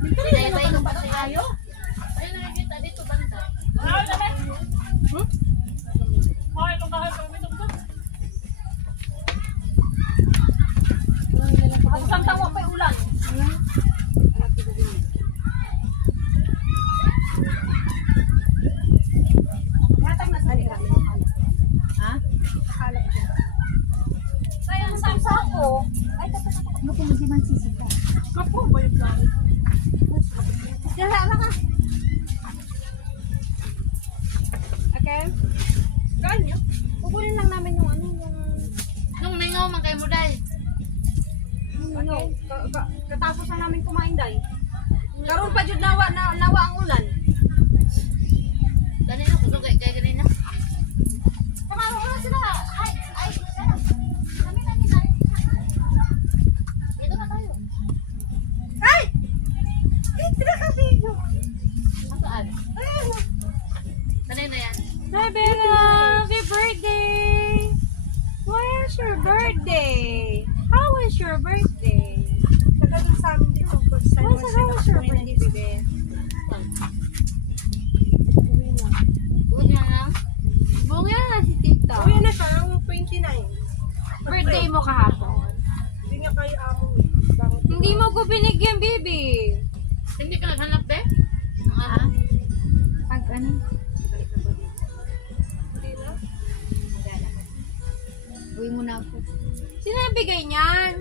Pinay-bay ko pa tayo. Ayun nakikita dito banda. Ay, naman. Ay, itong kahit kami itong doon. Ang isang tawa pa yung ulan. Hatang na sa liran. Ha? Nakakalap ko. Kaya ang samsa ko, ay tatapos mo kung hindi man sisita. Kapo ba yung plano? Dala lang ka. Okay? Ganyo? Kukunin lang namin yung ano, yung... Nung ningaw man kayo mo, Day. Okay. Katapos na namin kumain, Day. Karoon pa dyan nawa ang ulan. Ganina, kusugay kayo ganina. Kamaro ko na sila. Ay, kami na. Dito na tayo. Ay! Dito na kami. Saan? Kanina yan. Hi, Bella! Happy birthday! Where's your birthday? How was your birthday? Tagal sa amin dito. How was your birthday, baby? Buya na? Buya na si Tita. Buya na siya, ang 29. Birthday mo kahapon. Hindi nga kayo amo. Hindi mo ko binigyan, baby. Hindi ka naghanap, be? Pag ano? Uwi mo na ako. Sino nabigay niyan?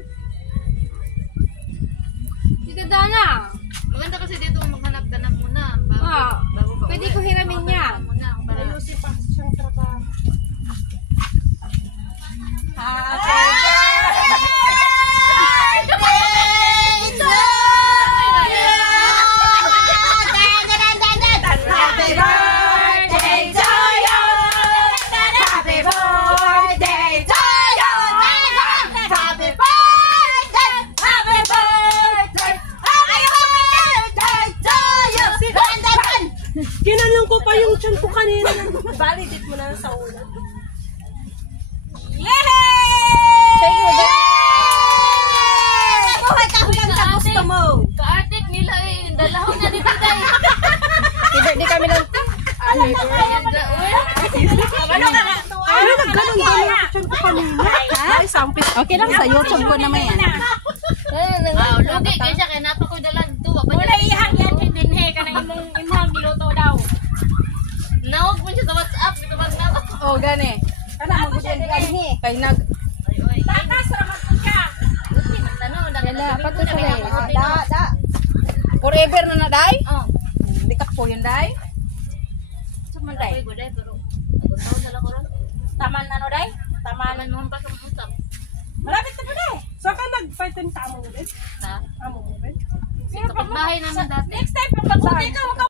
Tita Dana. Maganda kasi dito maghanap ka na muna. Bago ka Pwede ko hiramin yan. Ayusin pa kasi siyang trabaho. Kinanong ko pa yung tiyan ko kanina. Validate mo na sa ulan. Buhay ka hanggang sa gusto mo. Ka-artic nila eh. Dalahon na dito tayo. Di kami lang. Ano ka na? Ano nagganon ba yung tiyan ko kanina? Ay, sampis. Okay lang sa YouTube ko naman yan. Lugi kayo siya. Kaya napakoy dalan. Tuwa pa Wala ihang yan din he ka nang imong giluto daw. Nawag mo siya sa WhatsApp. Ito ba na? Oh, gani. Kana mo dyan gani. Kay nag... Takas raman ko ka. Wala, pato sa day. Forever na na, day? Oh. Hindi ka po yun, day? Suman, day. Taman ano day? Taman Taman mo pa sa usap. malapit na day. Saan ka nag-fight yung tamo mo din? Ha? Amo mo din? Kapit bahay namin dati. Next time pag magpunta ka